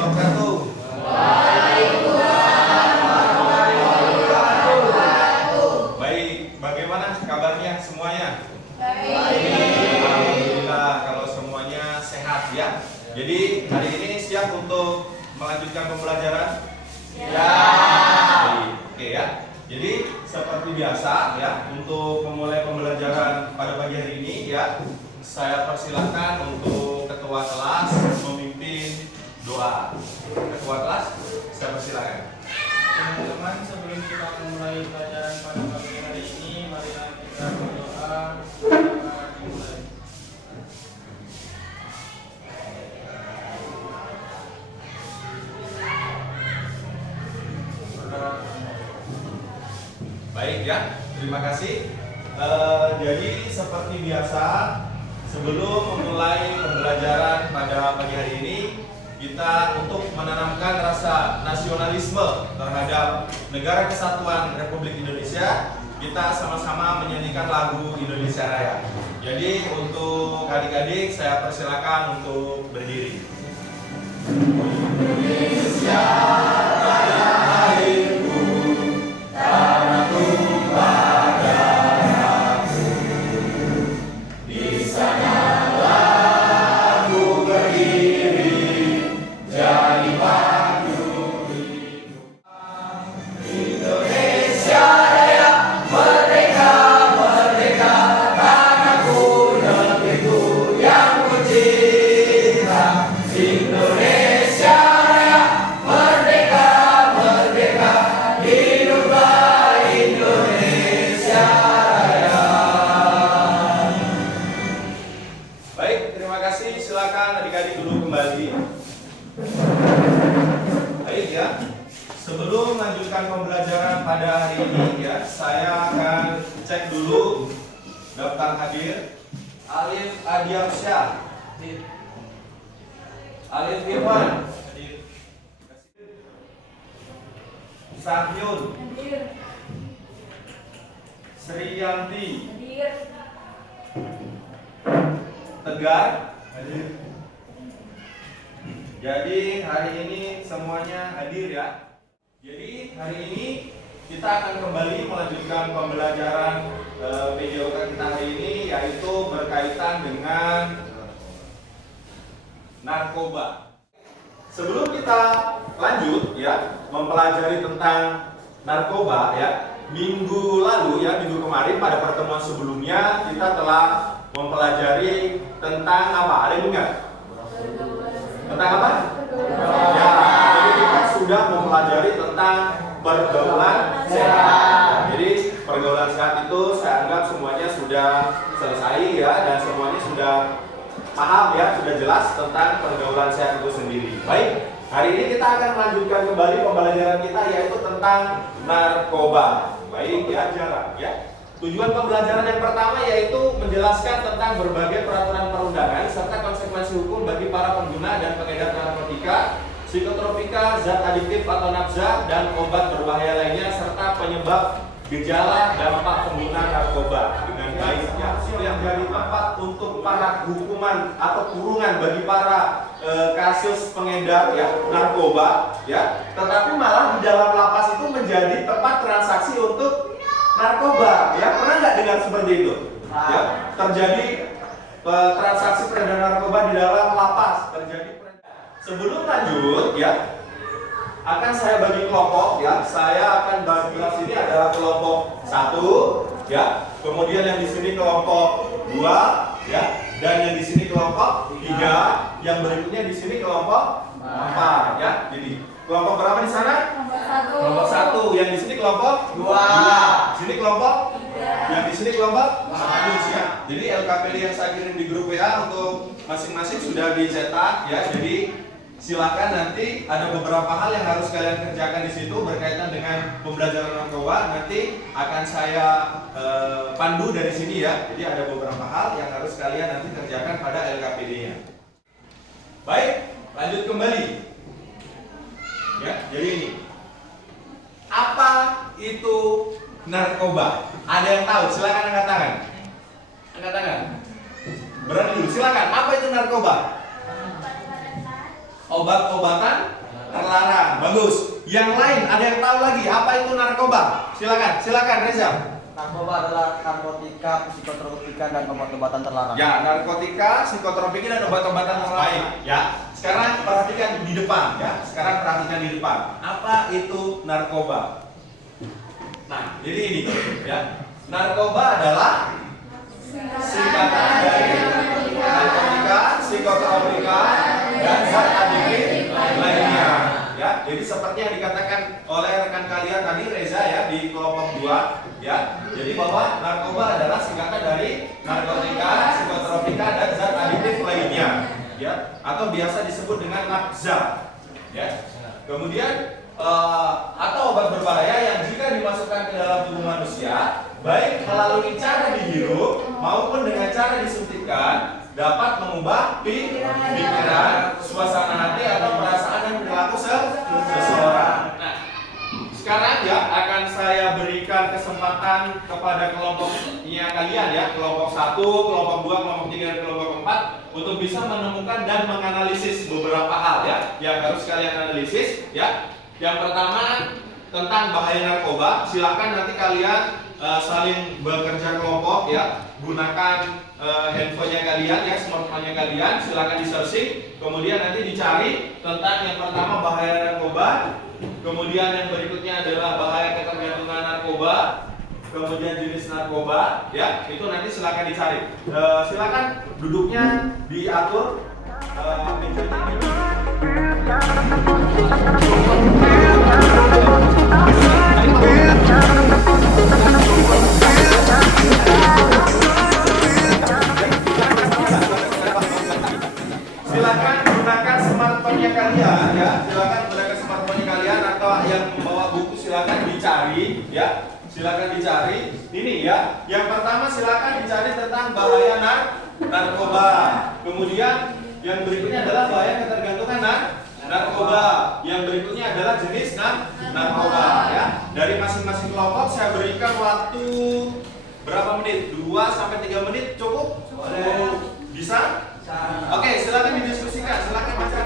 wabarakatuh. Baik, bagaimana kabarnya semuanya? Alhamdulillah kalau semuanya sehat ya. Jadi hari ini siap untuk melanjutkan pembelajaran? Siap. Oke ya. Jadi seperti biasa ya, untuk memulai pembelajaran pada pagi hari ini ya, saya persilahkan untuk ketua kelas memimpin doa. Ketua kelas, saya persilahkan. Teman-teman, sebelum kita memulai pelajaran pada pagi hari ini, marilah kita berdoa. Dimulai. Baik ya, terima kasih. Jadi seperti biasa, sebelum memulai pembelajaran pada pagi hari ini, kita untuk menanamkan rasa nasionalisme terhadap Negara Kesatuan Republik Indonesia, kita sama-sama menyanyikan lagu Indonesia Raya. Jadi untuk adik-adik saya persilakan untuk berdiri. Indonesia Raya airku, tanah tumpah darahku, di sanalah aku berdiri, jadi pandu hidup. Indonesia Raya, merdeka, merdeka, tanahku, negeriku yang ku cinta. Indonesia Raya, merdeka, merdeka, hiduplah Indonesia Raya. Baik, terima kasih. Silakan adik-adik dulu kembali. Baik ya. Sebelum melanjutkan pembelajaran pada hari ini ya, saya akan cek dulu daftar hadir. Alif Adiansyah, Alif Irwan, Sahyun, Sriyanti, Tegar, Jadi hari ini semuanya hadir ya. Jadi hari ini kita akan kembali melanjutkan pembelajaran PJOK kita hari ini, yaitu berkaitan dengan narkoba. Sebelum kita lanjut ya mempelajari tentang narkoba ya, minggu lalu ya, minggu kemarin pada pertemuan sebelumnya kita telah mempelajari tentang apa? Ada yang ingat? Tentang apa? Ya, jadi kita sudah mempelajari tentang pergaulan sehat. Jadi pergaulan sehat itu saya anggap semuanya sudah selesai ya, dan semuanya sudah paham ya, sudah jelas tentang pergaulan sehat itu sendiri. Baik, hari ini kita akan melanjutkan kembali pembelajaran kita, yaitu tentang narkoba. Baik ya, jarak ya. Tujuan pembelajaran yang pertama yaitu menjelaskan tentang berbagai peraturan perundangan serta konsekuensi hukum bagi para pengguna dan pengedar narkotika, psikotropika, zat adiktif atau nafza, dan obat berbahaya lainnya, serta penyebab gejala dampak pengguna narkoba dengan baik ya. Yang jadi tempat untuk para hukuman atau kurungan bagi para kasus pengedar ya narkoba ya, tetapi malah di dalam lapas itu menjadi tempat transaksi untuk narkoba ya. Pernah nggak dengar seperti itu? Ya, terjadi transaksi peredaran narkoba di dalam lapas, terjadi. Sebelum lanjut ya, akan saya bagi kelompok ya. Saya akan bagi kelas ini adalah kelompok 1 ya, kemudian yang di sini kelompok 2 ya, dan yang di sini kelompok 3, yang berikutnya di sini kelompok 4 ya. Jadi kelompok berapa di sana? Kelompok 1. Yang di sini kelompok 2. Di sini kelompok 3. Yang di sini kelompok 1 ya. Jadi LKPD yang saya kirim di grup WA untuk masing-masing sudah dicetak ya. Jadi silakan, nanti ada beberapa hal yang harus kalian kerjakan di situ berkaitan dengan pembelajaran narkoba. Nanti akan saya pandu dari sini ya. Jadi ada beberapa hal yang harus kalian nanti kerjakan pada LKPD-nya. Baik, lanjut kembali. Ya, jadi ini. Apa itu narkoba? Ada yang tahu? Silakan angkat tangan. Angkat tangan. Berani dulu, silakan. Apa itu narkoba? Obat-obatan terlarang. Bagus. Yang lain ada yang tahu lagi apa itu narkoba? Silakan Reza. Narkoba adalah narkotika, psikotropika, dan obat-obatan terlarang. Ya, narkotika, psikotropika, dan obat-obatan terlarang. Baik, ya. Sekarang perhatikan di depan, ya. Sekarang perhatikan di depan. Apa itu narkoba? Nah, jadi ini, ya. Narkoba adalah singkatan dari narkotika, psikotropika, dan zat adiktif lainnya. Ya, jadi seperti yang dikatakan oleh rekan kalian tadi Reza ya di kelompok 2 ya. Jadi bahwa narkoba adalah singkatan dari narkotika, psikotropika, dan zat adiktif lainnya ya, atau biasa disebut dengan nafza ya. Kemudian atau obat berbahaya yang jika dimasukkan ke dalam tubuh manusia baik melalui cara dihirup maupun dengan cara disuntikkan dapat mengubah pikiran, suasana hati atau perasaan dan perilaku seseorang. Nah, sekarang ya akan saya berikan kesempatan kepada kelompoknya kalian ya, kelompok 1, kelompok 2, kelompok 3, dan kelompok 4 untuk bisa menemukan dan menganalisis beberapa hal ya yang harus kalian analisis ya. Yang pertama tentang bahaya narkoba, silakan nanti kalian saling bekerja kelompok ya, gunakan handphonenya kalian ya, smartphone-nya kalian, silakan di searching, kemudian nanti dicari tentang yang pertama bahaya narkoba, kemudian yang berikutnya adalah bahaya ketergantungan narkoba, kemudian jenis narkoba ya, itu nanti silakan dicari. Silakan duduknya diatur mejanya. Silakan gunakan smartphone-nya kalian ya. Silakan gunakan smartphone-nya kalian atau yang membawa buku silakan dicari ya. Silakan dicari. Ini ya. Yang pertama silakan dicari tentang bahaya narkoba. Kemudian yang berikutnya adalah bahaya ketergantungan narkoba. Yang berikutnya adalah jenis narkoba ya. Dari masing-masing kelompok saya berikan waktu berapa menit? 2 sampai 3 menit cukup? Bisa? Oke, silakan didiskusikan. Silakan baca.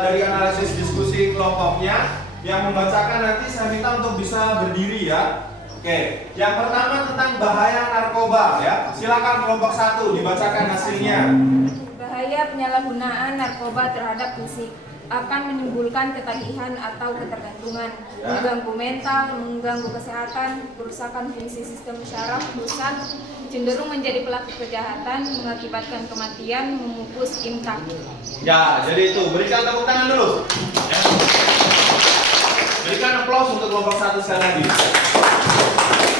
Dari analisis diskusi kelompoknya. Yang membacakan nanti saya minta untuk bisa berdiri ya. Oke, yang pertama tentang bahaya narkoba ya. Silakan kelompok 1 dibacakan hasilnya. Bahaya penyalahgunaan narkoba terhadap fisik akan menimbulkan ketagihan atau ketergantungan, mengganggu mental, mengganggu kesehatan, kerusakan fungsi sistem syaraf, pusat, cenderung menjadi pelaku kejahatan, mengakibatkan kematian, memupus imtak. Ya, jadi itu. Berikan tepuk tangan dulu. Ya. Berikan aplaus untuk kelompok 1 sekali lagi.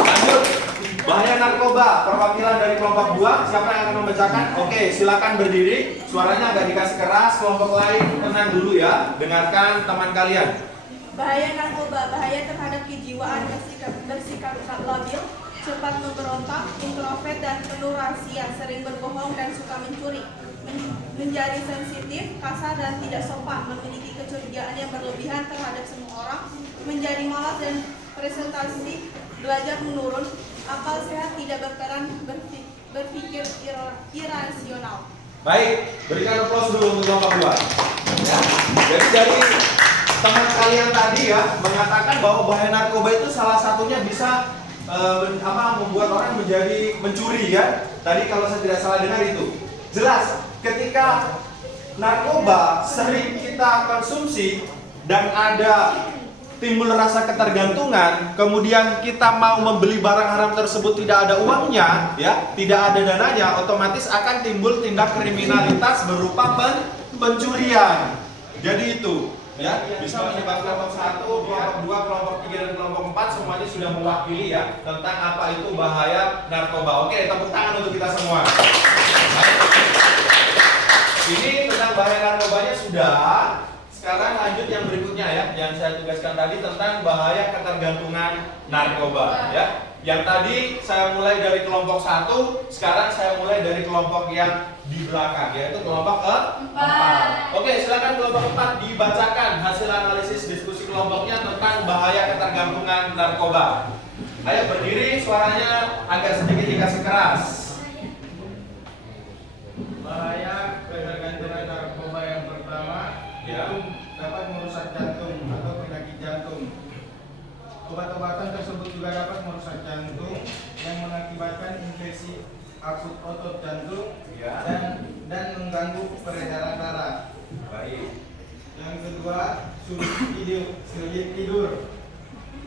Lanjut. Bahaya narkoba, perwakilan dari kelompok 2, siapa yang akan membacakan? Oke, silakan berdiri. Suaranya agak dikasih keras, kelompok lain tenang dulu ya. Dengarkan teman kalian. Bahaya narkoba, bahaya terhadap kejiwaan, bersikap labil, cepat memberontak, introvert dan penuh rahasia, sering berbohong dan suka mencuri, menjadi sensitif, kasar dan tidak sopan, memiliki kecurigaan yang berlebihan terhadap semua orang, menjadi malas dan presentasi, belajar menurun, akal sehat tidak berperan, berpikir irasional. Baik, berikan aplaus dulu untuk kelompok 2. Ya. Jadi dari teman kalian tadi ya mengatakan bahwa bahaya narkoba itu salah satunya bisa membuat orang menjadi mencuri ya. Tadi kalau saya tidak salah dengar itu. Jelas ketika narkoba sering kita konsumsi dan ada timbul rasa ketergantungan, kemudian kita mau membeli barang haram tersebut tidak ada uangnya, ya, tidak ada dananya, otomatis akan timbul tindak kriminalitas berupa pencurian. Jadi itu, ya, bisa menyebabkan kelompok 1, kelompok 2, kelompok 3 dan kelompok 4 semuanya sudah mewakili ya tentang apa itu bahaya narkoba. Oke, tepuk tangan untuk kita semua. Ini tentang bahaya narkobanya sudah. Sekarang lanjut yang berikutnya ya, yang saya tugaskan tadi tentang bahaya ketergantungan narkoba ya. Yang tadi saya mulai dari kelompok 1, sekarang saya mulai dari kelompok yang di belakang, yaitu kelompok 4. Oke, silakan kelompok 4 dibacakan hasil analisis diskusi kelompoknya tentang bahaya ketergantungan narkoba. Ayo berdiri, suaranya agak sedikit dikasih keras. Bahaya ketergantungan narkoba yang pertama Ya. itu dapat merusak jantung atau penyakit jantung. Obat-obatan tersebut juga dapat merusak jantung yang mengakibatkan infeksi akut otot jantung Ya. dan mengganggu peredaran darah. Baik. Yang kedua, sulit tidur.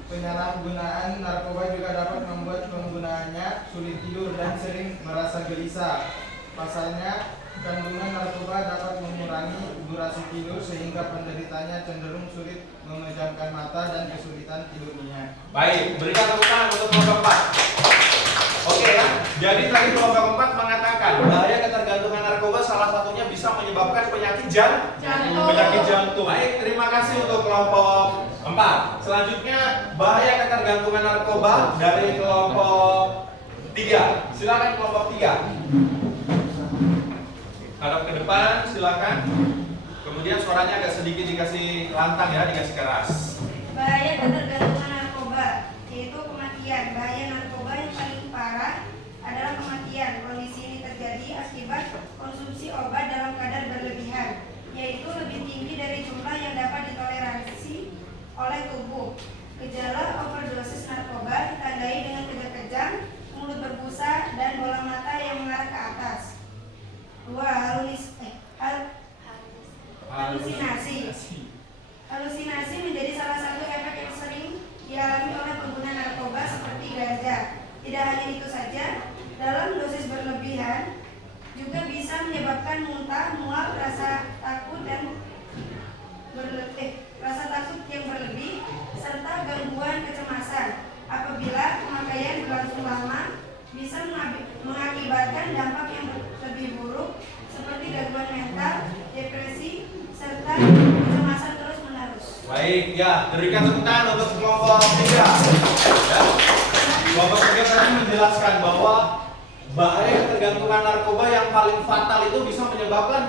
Penyalahgunaan narkoba juga dapat membuat penggunaannya sulit tidur dan sering merasa gelisah. Pasalnya, kandungan narkoba dapat mengurangi durasi tidur sehingga penderitanya cenderung sulit memejamkan mata dan kesulitan tidurnya. Baik, berikan tepuk tangan untuk kelompok 4. Oke ya, jadi tadi kelompok 4 mengatakan bahaya ketergantungan narkoba salah satunya bisa menyebabkan penyakit Jantung. penyakit jantung. Baik, terima kasih untuk kelompok 4. Selanjutnya bahaya ketergantungan narkoba dari kelompok 3. Silakan kelompok 3. Hadap ke depan, silakan. Kemudian suaranya agak sedikit dikasih lantang ya, dikasih keras. Bahaya ketergantungan narkoba, yaitu kematian. Bahaya narkoba yang paling parah adalah kematian. Kondisi ini terjadi akibat konsumsi obat dalam kadar berlebihan, yaitu lebih tinggi dari jumlah yang dapat ditoleransi oleh tubuh. Gejala overdosis narkoba ditandai dengan kejang-kejang, mulut berbusa, dan bola mata yang mengarah ke atas. 2. Halusinasi. Halusinasi menjadi salah satu efek yang sering dialami oleh pengguna narkoba seperti ganja. Tidak hanya itu saja, dalam dosis berlebihan juga bisa menyebabkan muntah, mual, rasa takut yang berlebih, serta gangguan kecemasan. Apabila pemakaian berlangsung lama, bisa mengakibatkan dampak yang lebih buruk seperti gangguan mental, depresi, serta kecemasan terus-menerus. Baik, ya, berikan tepuk tangan untuk kelompok 3. Ya. Kelompok 3 tadi menjelaskan bahwa bahaya ketergantungan narkoba yang paling fatal itu bisa menyebabkan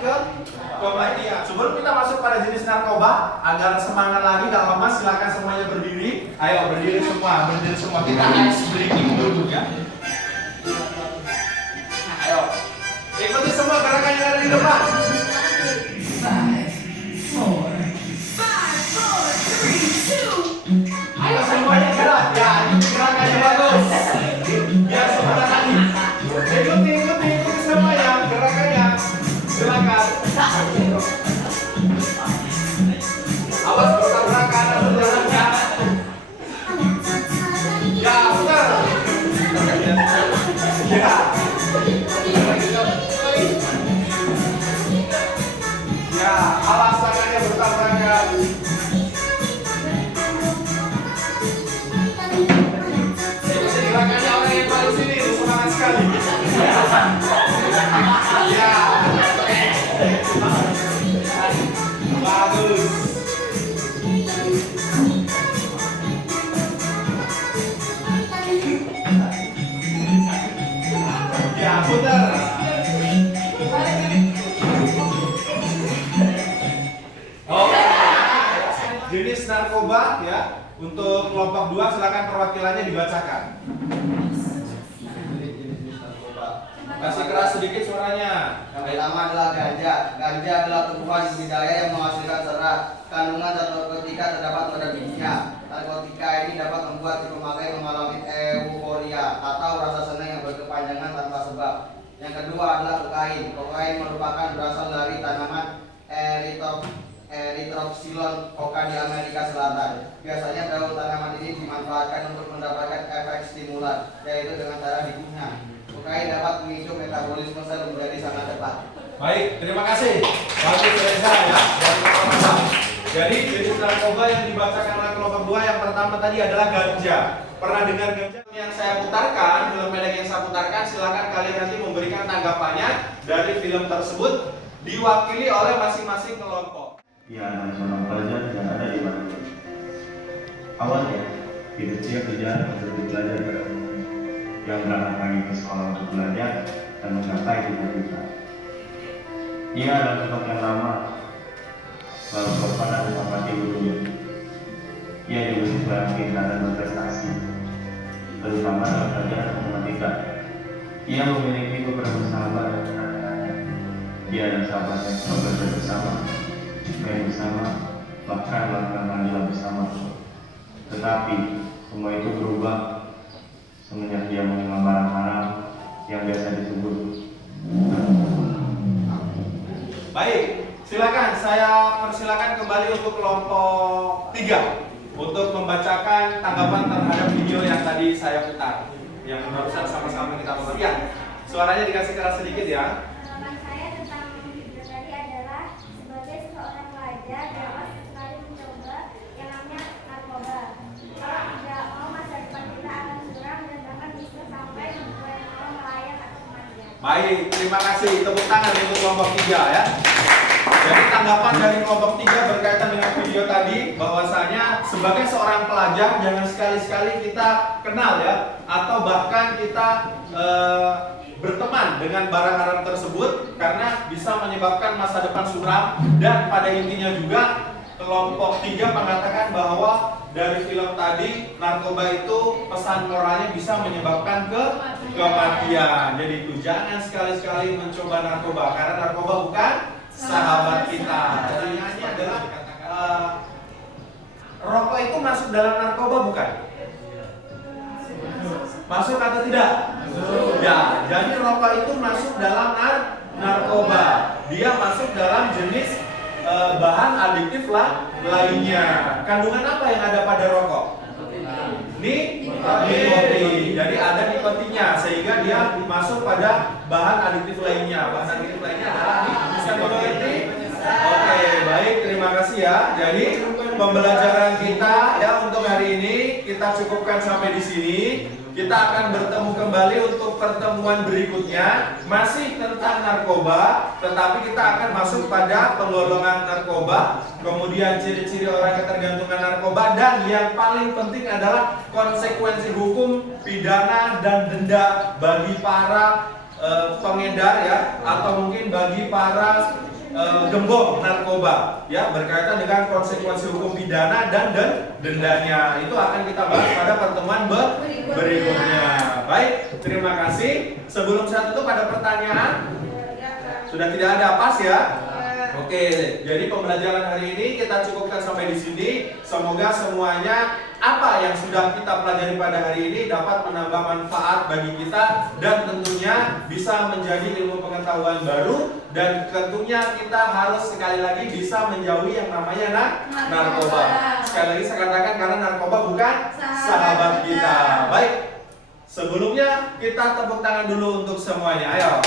kematian. Sebelum kita masuk pada jenis narkoba, agar semangat lagi, gak lama silakan semuanya berdiri. Ayo berdiri semua, Kita ice breaking dulu ya. Ayo, ikuti semua gerakan yang ada di depan. 5, 4, 3, 2. Ayo semuanya gerak. Ya, ini gerakannya bagus. Ya, sebentar lagi. Ikuti semuanya gerakannya. Silakan. Awas bertabrakan atau jalannya. Ya, putar. Ya. Ya, alas tangannya bertabrakan. Ikuti gerakannya orang yang paling sini, semangat sekali. Ya. Bagus. Ya, putar. Oke. Jenis narkoba ya. Untuk kelompok 2 silakan perwakilannya dibacakan. Jenis-jenis narkoba. Kasih keras sedikit suaranya. Yang pertama adalah ganja. Ganja adalah tumbuhan budidaya yang menghasilkan serat. Kandungan zat narkotika terdapat pada bijinya. Narkotika ini dapat membuat si pemakai mengalami euforia atau rasa senang yang berkepanjangan tanpa sebab. Yang kedua adalah kokain. Kokain merupakan berasal dari tanaman Erythroxylon oka di Amerika Selatan. Biasanya daun tanaman ini dimanfaatkan untuk mendapatkan efek stimulan, yaitu dengan cara dikunyah. Kokain dapat memicu metabolisme sel menjadi sangat cepat. Baik, terima kasih. Bagus Reza ya. Jadi jenis narkoba yang dibacakan oleh kelompok 2 yang pertama tadi adalah ganja. Pernah dengar ganja? Yang saya putarkan, film pendek yang saya putarkan, silakan kalian nanti memberikan tanggapannya dari film tersebut diwakili oleh masing-masing kelompok. Ya, seorang pelajar yang ada di mana. Awalnya, hidup dia berjalan untuk belajar yang berangkat pagi ke sekolah untuk belajar dan menggapai cita-cita. Ia adalah sosok yang lama, selalu sopan dan menghormati gurunya. Ia juga siswa yang pintar dan berprestasi, terutama dalam pelajaran matematika. Ia memiliki beberapa sahabat dan rekan-rekannya. Dia dan sahabatnya selalu belajar bersama, main bersama, bahkan melakukan panggilan bersama. Tetapi semua itu berubah semenjak dia mengenal barang haram yang biasa disebut. Baik, silakan saya persilakan kembali untuk kelompok 3 untuk membacakan tanggapan terhadap video yang tadi saya putar. Yang barusan sama-sama kita tonton. Ya, suaranya dikasih keras sedikit ya. Tanggapan saya tentang video tadi adalah sebagai seorang pelajar dapat sekali mencoba yang namanya narkoba. Kalau tidak mau masa depan kita akan suram dan bahkan bisa sampai membuat orang melayang atau kematian. Baik, terima kasih. Tepuk tangan untuk kelompok 3 ya. Jadi tanggapan dari kelompok 3 berkaitan dengan video tadi, bahwasanya sebagai seorang pelajar jangan sekali-sekali kita kenal ya, atau bahkan kita berteman dengan barang haram tersebut karena bisa menyebabkan masa depan suram. Dan pada intinya juga kelompok 3 mengatakan bahwa dari film tadi narkoba itu pesan moralnya bisa menyebabkan kematian. Jadi itu jangan sekali-sekali mencoba narkoba karena narkoba bukan sahabat kita. Jadi ini adalah rokok itu masuk dalam narkoba bukan? Masuk atau tidak? Ya, jadi rokok itu masuk dalam narkoba. Dia masuk dalam jenis bahan adiktif lainnya. Kandungan apa yang ada pada rokok? Nikotin. Jadi ada nikotinnya sehingga dia masuk pada bahan adiktif lainnya. Bahan adiktif lainnya adalah nikotin. Oke, baik, terima kasih ya. Jadi pembelajaran kita ya untuk hari ini kita cukupkan sampai di sini. Kita akan bertemu kembali untuk pertemuan berikutnya masih tentang narkoba, tetapi kita akan masuk pada penggolongan narkoba, kemudian ciri-ciri orang ketergantungan narkoba, dan yang paling penting adalah konsekuensi hukum pidana dan denda bagi para pengedar ya, atau mungkin bagi para gembong narkoba ya, berkaitan dengan konsekuensi hukum pidana dan dendanya. Itu akan kita bahas pada pertemuan berikutnya. Baik, terima kasih. Sebelum saya tutup, ada pertanyaan? Sudah tidak ada, pas ya? Oke, jadi pembelajaran hari ini kita cukupkan sampai di sini. Semoga semuanya apa yang sudah kita pelajari pada hari ini dapat menambah manfaat bagi kita dan tentunya bisa menjadi ilmu pengetahuan baru, dan tentunya kita harus sekali lagi bisa menjauhi yang namanya narkoba. Sekali lagi saya katakan karena narkoba bukan sahabat kita. Baik, sebelumnya kita tepuk tangan dulu untuk semuanya. Ayo.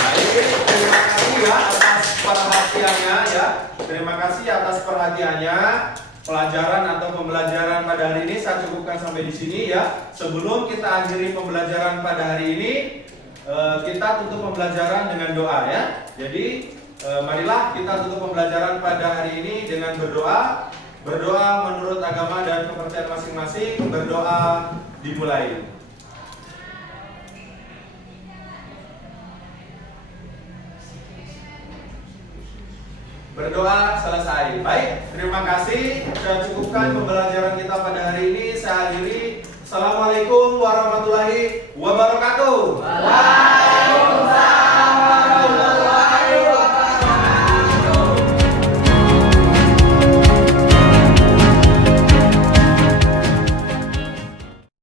Baik, terima kasih ya atas perhatiannya ya. Terima kasih atas perhatiannya. Pelajaran atau pembelajaran pada hari ini saya cukupkan sampai di sini ya. Sebelum kita akhiri pembelajaran pada hari ini, kita tutup pembelajaran dengan doa ya. Jadi marilah kita tutup pembelajaran pada hari ini dengan berdoa. Berdoa menurut agama dan kepercayaan masing-masing. Berdoa dimulai. Berdoa selesai. Baik, terima kasih. Saya cukupkan pembelajaran kita pada hari ini. Saya akhiri. Assalamualaikum warahmatullahi